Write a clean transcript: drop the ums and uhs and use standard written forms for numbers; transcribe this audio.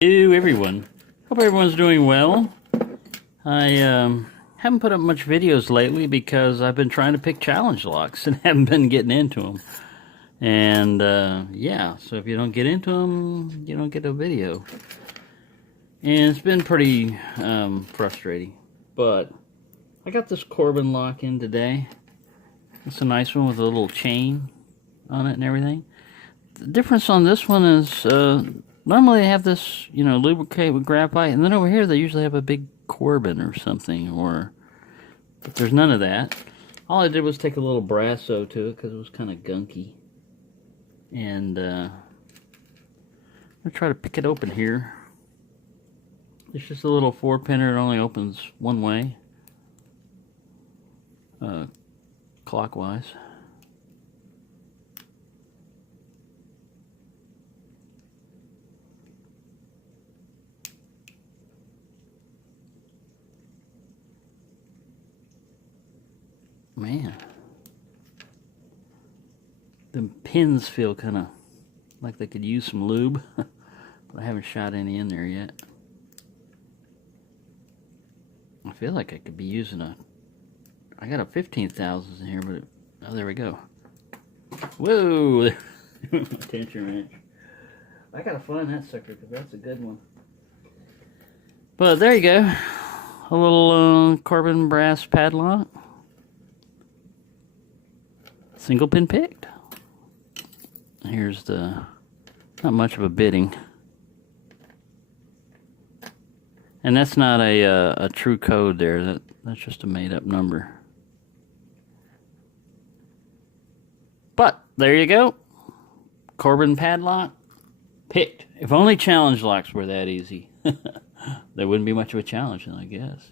Hello everyone. Hope everyone's doing well. I haven't put up much videos lately because I've been trying to pick challenge locks and haven't been getting into them. And yeah, so if you don't get into them, you don't get a video. And it's been pretty frustrating. But I got this Corbin lock in today. It's a nice one with a little chain on it and everything. The difference on this one is normally they have this, lubricate with graphite, and then over here they usually have a big Corbin or something, but there's none of that. All I did was take a little brasso to it because it was kind of gunky. And I'm going to try to pick it open here. It's just a little 4-pinner. It only opens one way, clockwise. Man, the pins feel kind of like they could use some lube, but I haven't shot any in there yet. I feel like I could be using I got a 15,000 in here, but oh, there we go. Whoa, tension wrench. I gotta find that sucker because that's a good one. But there you go, a little Corbin brass padlock. Single pin picked. Here's not much of a bitting. And that's not a true code there. That's just a made up number. But there you go. Corbin padlock picked. If only challenge locks were that easy. There wouldn't be much of a challenge then, I guess.